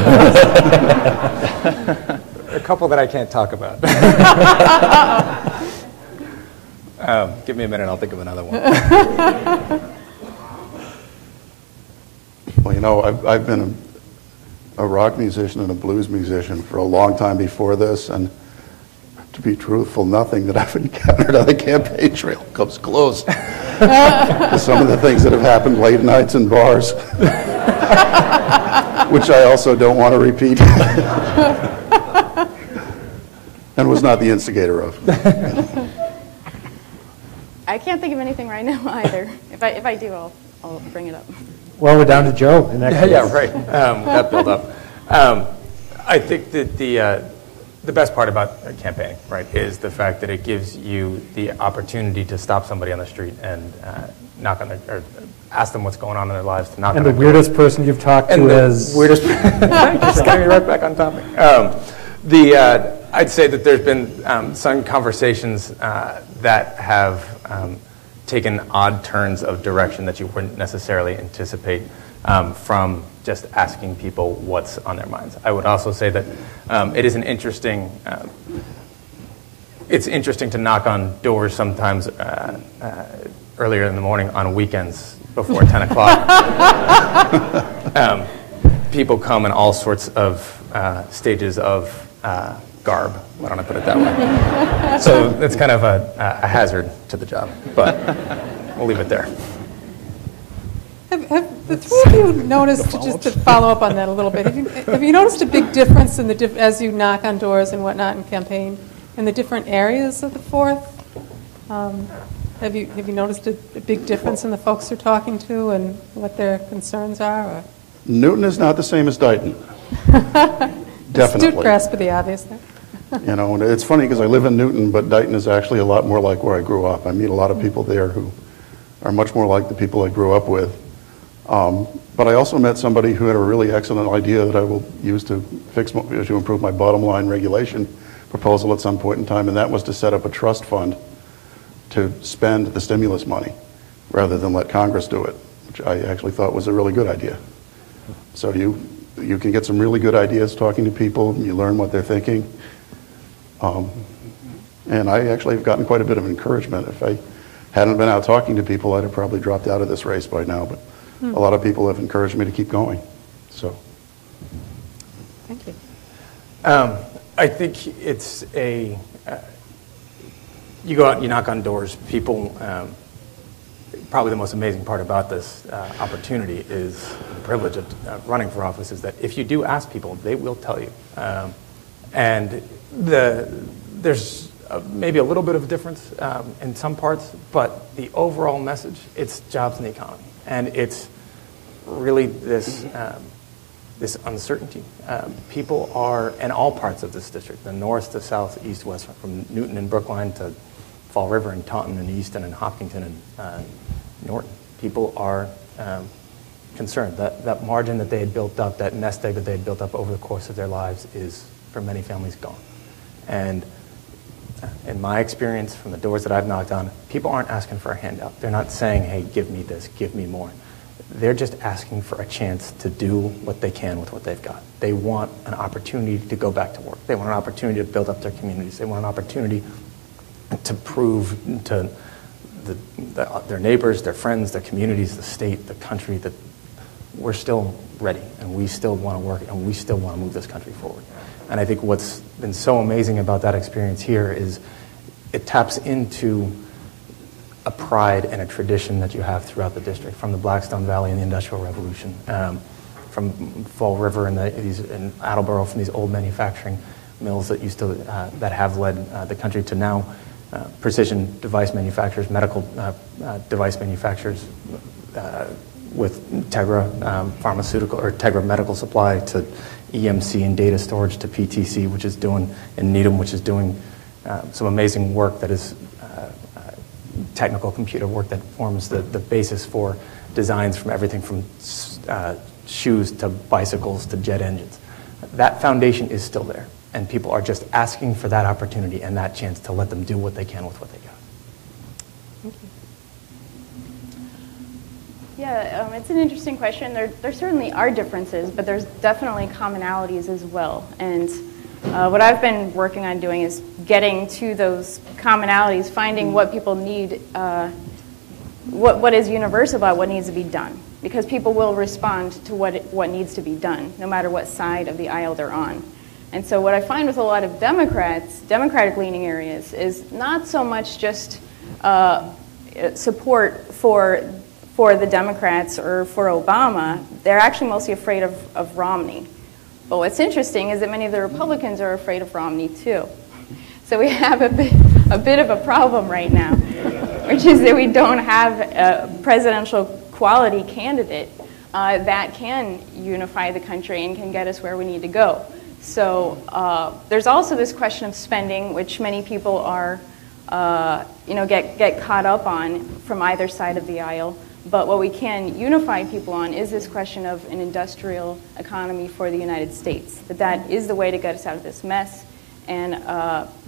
A couple that I can't talk about. Give me a minute, I'll think of another one. Well, you know, I've been a rock musician and a blues musician for a long time before this, and to be truthful, nothing that I've encountered on the campaign trail comes close to some of the things that have happened late nights in bars, which I also don't want to repeat, and was not the instigator of. I can't think of anything right now either. If I do, I'll bring it up. Well, we're down to Joe in that case. Yeah, right. That build up. I think that the best part about a campaign, right, is the fact that it gives you the opportunity to stop somebody on the street and knock on their, or ask them what's going on in their lives. To knock And on the their weirdest person you've talked to is? Weirdest. Just getting me right back on topic. I'd say that there's been some conversations that have taken odd turns of direction that you wouldn't necessarily anticipate from just asking people what's on their minds. I would also say that it is an interesting, it's interesting to knock on doors sometimes earlier in the morning on weekends before 10 o'clock. People come in all sorts of stages of garb. Why don't I put it that way? So it's kind of a hazard to the job, but we'll leave it there. Have the three of you noticed, just to follow up on that a little bit, have you noticed a big difference in as you knock on doors and whatnot in campaign in the different areas of the 4th? Have you noticed a big difference in the folks you're talking to and what their concerns are? Or? Newton is not the same as Dighton. Definitely. Astute grasp of the obvious there. You know, and it's funny because I live in Newton, but Dighton is actually a lot more like where I grew up. I meet a lot of people there who are much more like the people I grew up with. But I also met somebody who had a really excellent idea that I will use to improve my bottom line regulation proposal at some point in time, and that was to set up a trust fund to spend the stimulus money rather than let Congress do it, which I actually thought was a really good idea. So you can get some really good ideas talking to people, and you learn what they're thinking. And I actually have gotten quite a bit of encouragement. If I hadn't been out talking to people, I'd have probably dropped out of this race by now. But a lot of people have encouraged me to keep going. So, Thank you. I think it's you go out, you knock on doors. People, probably the most amazing part about this opportunity is the privilege of running for office is that if you do ask people, they will tell you. And there's maybe a little bit of a difference in some parts, but the overall message, it's jobs in the economy. And it's really this uncertainty. People are, in all parts of this district, the north to south, east, west, from Newton and Brookline to Fall River and Taunton and Easton and Hopkinton and Norton. People are concerned. That margin that they had built up, that nest egg that they had built up over the course of their lives is, for many families, gone. And in my experience, from the doors that I've knocked on, people aren't asking for a handout. They're not saying, hey, give me this, give me more. They're just asking for a chance to do what they can with what they've got. They want an opportunity to go back to work. They want an opportunity to build up their communities. They want an opportunity to prove to their neighbors, their friends, their communities, the state, the country, that we're still ready and we still want to work and we still want to move this country forward. And I think what's been so amazing about that experience here is it taps into a pride and a tradition that you have throughout the district, from the Blackstone Valley and the Industrial Revolution, from Fall River and in Attleboro, from these old manufacturing mills that used to that have led the country to now precision device manufacturers, medical device manufacturers, with Tegra Pharmaceutical or Tegra Medical Supply to EMC and data storage to PTC, which is doing, and Needham, which is doing some amazing work that is technical computer work that forms the basis for designs from everything from shoes to bicycles to jet engines. That foundation is still there, and people are just asking for that opportunity and that chance to let them do what they can with what they got. Thank you. Yeah, it's an interesting question. There certainly are differences, but there's definitely commonalities as well. And what I've been working on doing is getting to those commonalities, finding what people need, what is universal about what needs to be done. Because people will respond to what needs to be done, no matter what side of the aisle they're on. And so what I find with a lot of Democratic-leaning areas, is not so much just support for the Democrats or for Obama. They're actually mostly afraid of Romney. But what's interesting is that many of the Republicans are afraid of Romney too. So we have a bit of a problem right now, which is that we don't have a presidential quality candidate that can unify the country and can get us where we need to go. So there's also this question of spending, which many people are, get caught up on from either side of the aisle. But what we can unify people on is this question of an industrial economy for the United States. That is the way to get us out of this mess. And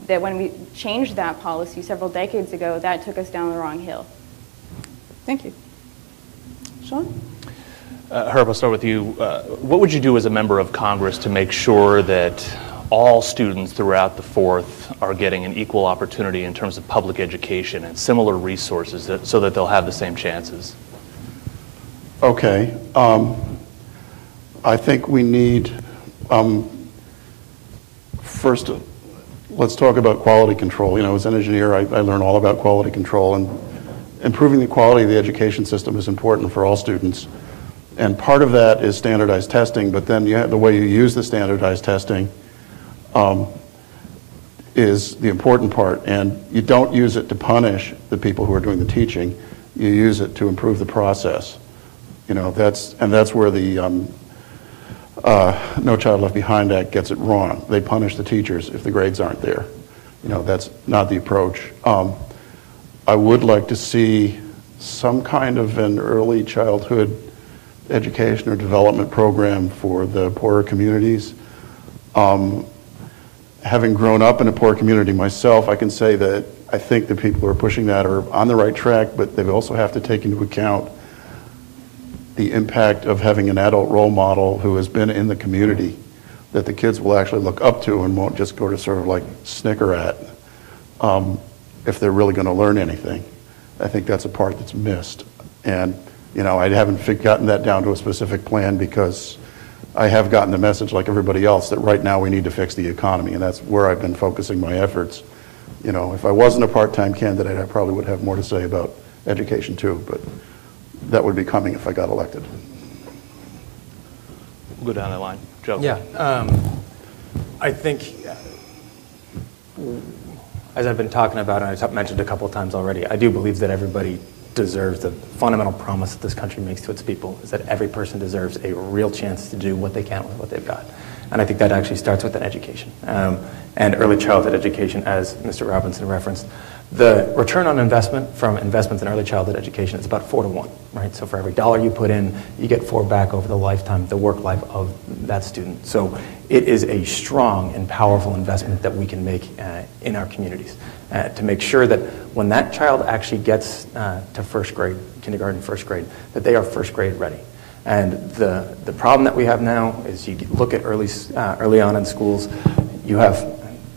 that when we changed that policy several decades ago, that took us down the wrong hill. Thank you. Sean? Herb, I'll start with you. What would you do as a member of Congress to make sure that all students throughout the Fourth are getting an equal opportunity in terms of public education and similar resources so that they'll have the same chances? Okay. I think we need, first, let's talk about quality control. You know, as an engineer, I learned all about quality control, and improving the quality of the education system is important for all students. And part of that is standardized testing, but then the way you use the standardized testing is the important part. And you don't use it to punish the people who are doing the teaching. You use it to improve the process. You know, that's where the No Child Left Behind Act gets it wrong. They punish the teachers if the grades aren't there. You know, that's not the approach. I would like to see some kind of an early childhood education or development program for the poorer communities. Having grown up in a poor community myself, I can say that I think the people who are pushing that are on the right track, but they also have to take into account the impact of having an adult role model who has been in the community that the kids will actually look up to and won't just go to sort of like snicker at if they're really going to learn anything. I think that's a part that's missed. And, you know, I haven't gotten that down to a specific plan because I have gotten the message, like everybody else, that right now we need to fix the economy, and that's where I've been focusing my efforts. You know, if I wasn't a part-time candidate, I probably would have more to say about education too, but that would be coming if I got elected. We'll go down the line. Joe. Yeah. I think, as I've been talking about, and I've mentioned a couple of times already, I do believe that everybody deserves the fundamental promise that this country makes to its people, is that every person deserves a real chance to do what they can with what they've got. And I think that actually starts with an education. And early childhood education, as Mr. Robinson referenced. The return on investment from investments in early childhood education is about 4 to 1, right? So for every $1 you put in, you get 4 back over the lifetime, the work life of that student. So it is a strong and powerful investment that we can make in our communities to make sure that when that child actually gets to first grade, kindergarten, first grade, that they are first grade ready. And the problem that we have now is you look at early on in schools,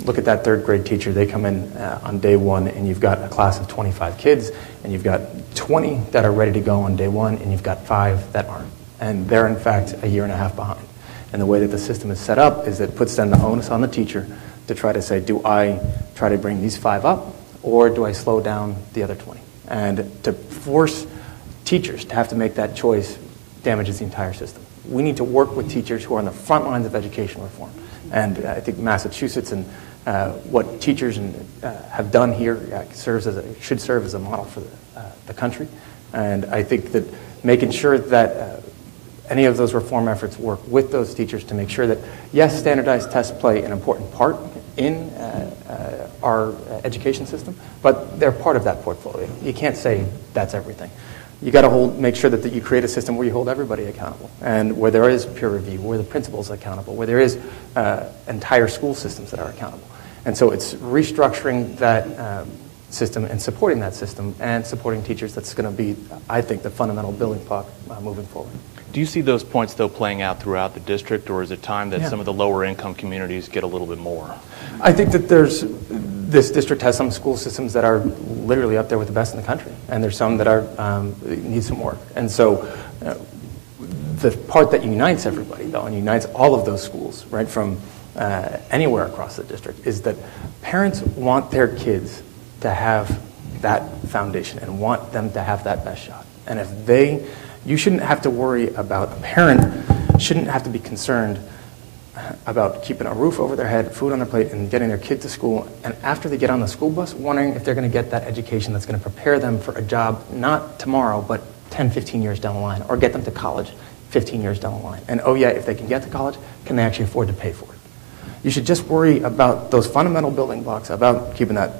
look at that 3rd grade teacher. They come in on day 1, and you've got a class of 25 kids, and you've got 20 that are ready to go on day 1, and you've got 5 that aren't. And they're, in fact, a year and a half behind. And the way that the system is set up is it puts then the onus on the teacher to try to say, do I try to bring these 5 up, or do I slow down the other 20? And to force teachers to have to make that choice damages the entire system. We need to work with teachers who are on the front lines of education reform. And I think Massachusetts and what teachers have done here should serve as a model for the country. And I think that making sure that any of those reform efforts work with those teachers to make sure that, yes, standardized tests play an important part in our education system, but they're part of that portfolio. You can't say that's everything. You got to make sure that you create a system where you hold everybody accountable, and where there is peer review, where the principal's accountable, where there is entire school systems that are accountable. And so it's restructuring that system and supporting that system and supporting teachers that's going to be, I think, the fundamental building block moving forward. Do you see those points, though, playing out throughout the district, or is it time that some of the lower income communities get a little bit more? I think that this district has some school systems that are literally up there with the best in the country, and there's some that are need some work. And so the part that unites everybody, though, and unites all of those schools, right, from anywhere across the district, is that parents want their kids to have that foundation and want them to have that best shot. And you shouldn't have to worry about, a parent shouldn't have to be concerned about keeping a roof over their head, food on their plate, and getting their kid to school, and after they get on the school bus, wondering if they're going to get that education that's going to prepare them for a job, not tomorrow, but 10, 15 years down the line, or get them to college 15 years down the line. And oh yeah, if they can get to college, can they actually afford to pay for it? You should just worry about those fundamental building blocks, about keeping that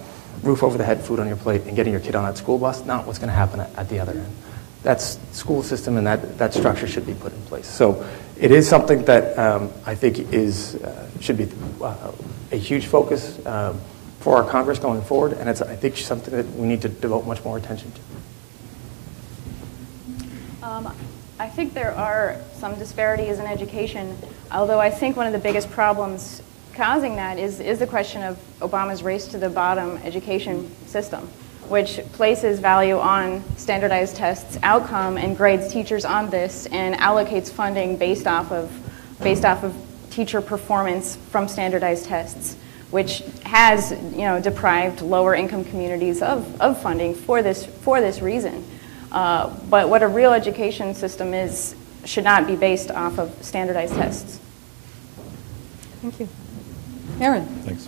roof over the head, food on your plate, and getting your kid on that school bus, not what's going to happen at the other end. That's school system, and that structure should be put in place. So it is something that I think should be a huge focus for our Congress going forward, and it's, I think, something that we need to devote much more attention to. I think there are some disparities in education, although I think one of the biggest problems causing that is the question of Obama's race to the bottom education system, which places value on standardized tests, outcome, and grades teachers on this, and allocates funding based off of teacher performance from standardized tests, which has, deprived lower income communities of funding for this reason. But what a real education system should not be based off of standardized tests. Thank you. Aaron. Thanks.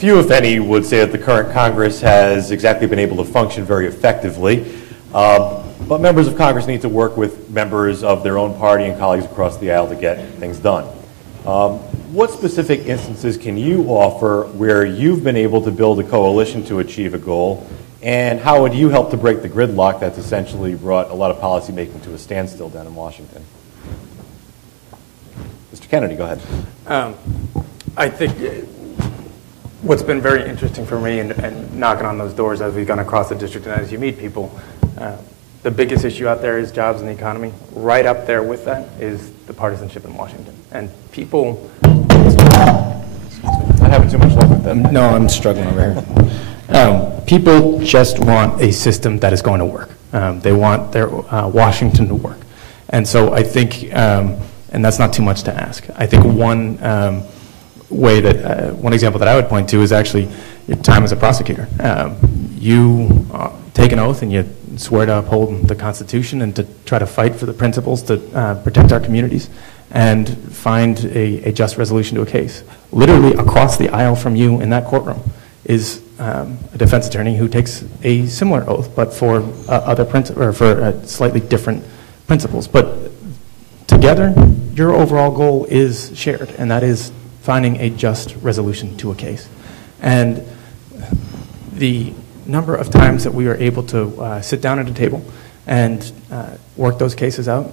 Few, if any, would say that the current Congress has exactly been able to function very effectively. But members of Congress need to work with members of their own party and colleagues across the aisle to get things done. What specific instances can you offer where you've been able to build a coalition to achieve a goal? And how would you help to break the gridlock that's essentially brought a lot of policymaking to a standstill down in Washington? Mr. Kennedy, go ahead. I think what's been very interesting for me and knocking on those doors as we've gone across the district and as you meet people, the biggest issue out there is jobs and the economy. Right up there with that is the partisanship in Washington. And people... Not having too much luck with that. No, I'm struggling over here. People just want a system that is going to work. They want their Washington to work. And so I think, and that's not too much to ask, I think one example that I would point to is actually your time as a prosecutor. You take an oath and you swear to uphold the Constitution and to try to fight for the principles to protect our communities and find a just resolution to a case. Literally across the aisle from you in that courtroom is a defense attorney who takes a similar oath, but for slightly different principles. But together, your overall goal is shared, and that is finding a just resolution to a case. And the number of times that we are able to sit down at a table and work those cases out,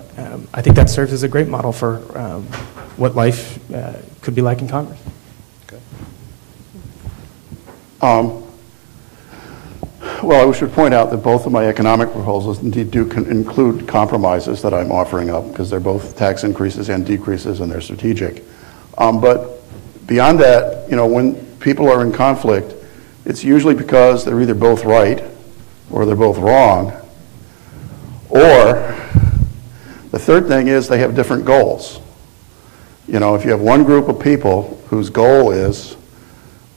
I think that serves as a great model for what life could be like in Congress. Well, I should point out that both of my economic proposals indeed do include compromises that I'm offering up, because they're both tax increases and decreases, and they're strategic. But beyond that, when people are in conflict, it's usually because they're either both right or they're both wrong, or the third thing is they have different goals. If you have one group of people whose goal is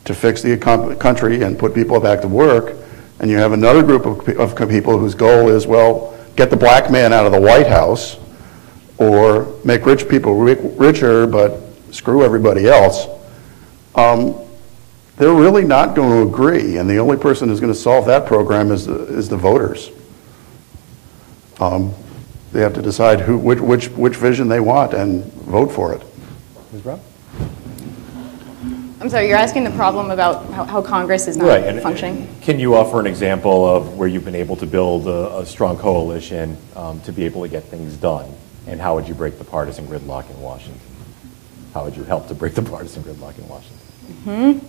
to fix the country and put people back to work, and you have another group of people whose goal is, well, get the black man out of the White House, or make rich people richer but screw everybody else, they're really not going to agree, and the only person who's going to solve that program is the voters. They have to decide which vision they want and vote for it. Ms. Brown? I'm sorry, you're asking the problem about how Congress is not Right. And functioning? can you offer an example of where you've been able to build a strong coalition to be able to get things done? And how would you break the partisan gridlock in Washington? How would you help to break the partisan gridlock in Washington?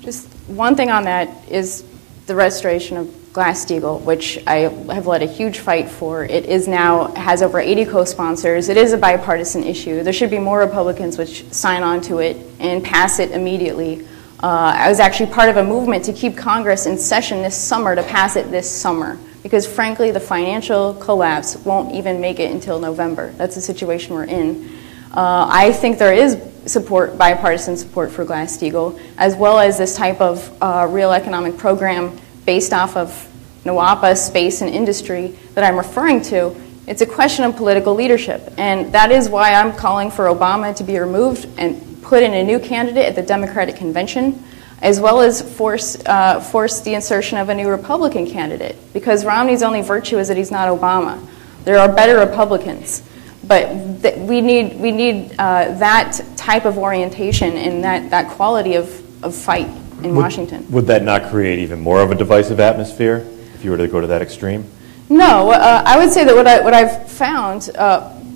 Just one thing on that is the restoration of Glass-Steagall, which I have led a huge fight for. It is now, has over 80 co-sponsors. It is a bipartisan issue. There should be more Republicans which sign on to it and pass it immediately. I was actually part of a movement to keep Congress in session this summer, to pass it this summer, because frankly the financial collapse won't even make it until November. That's the situation we're in. I think there is support, bipartisan support for Glass-Steagall, as well as this type of real economic program based off of NAWAPA, space and industry that I'm referring to. It's a question of political leadership, and that is why I'm calling for Obama to be removed and put in a new candidate at the Democratic Convention, as well as force the insertion of a new Republican candidate, because Romney's only virtue is that he's not Obama. There are better Republicans. But we need that type of orientation and that quality of fight in Washington. Would that not create even more of a divisive atmosphere if you were to go to that extreme? No, I would say that what I've found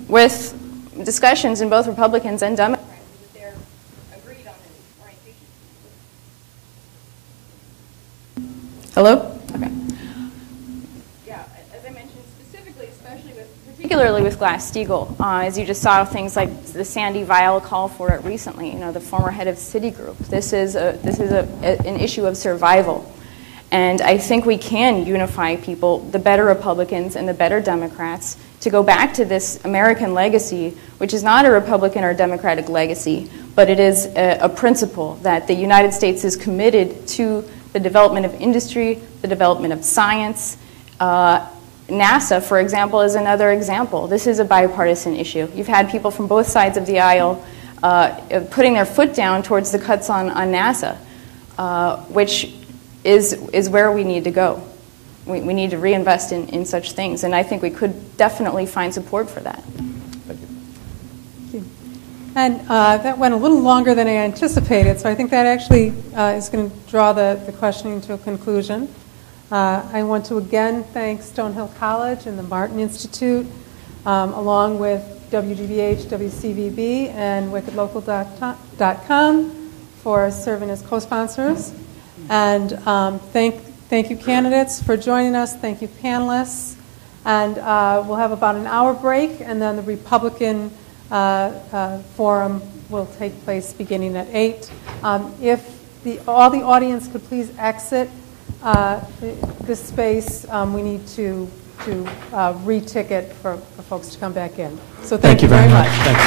with discussions in both Republicans and Democrats is that they're agreed on the orientation. Hello? Okay. Yeah, as I mentioned, particularly with Glass-Steagall, as you just saw things like the Sandy Vial call for it recently, the former head of Citigroup. This is an issue of survival. And I think we can unify people, the better Republicans and the better Democrats, to go back to this American legacy, which is not a Republican or Democratic legacy, but it is a principle that the United States is committed to the development of industry, the development of science. NASA, for example, is another example. This is a bipartisan issue. You've had people from both sides of the aisle putting their foot down towards the cuts on NASA, which is where we need to go. We need to reinvest in such things, and I think we could definitely find support for that. Thank you. Thank you. And that went a little longer than I anticipated, so I think that actually is going to draw the questioning to a conclusion. I want to again thank Stonehill College and the Martin Institute, along with WGBH, WCVB, and wickedlocal.com for serving as co-sponsors. And thank you, candidates, for joining us. Thank you, panelists. And we'll have about an hour break, and then the Republican forum will take place beginning at 8. If all the audience could please exit this space, we need to re-ticket for folks to come back in. So thank you very much. Thank you.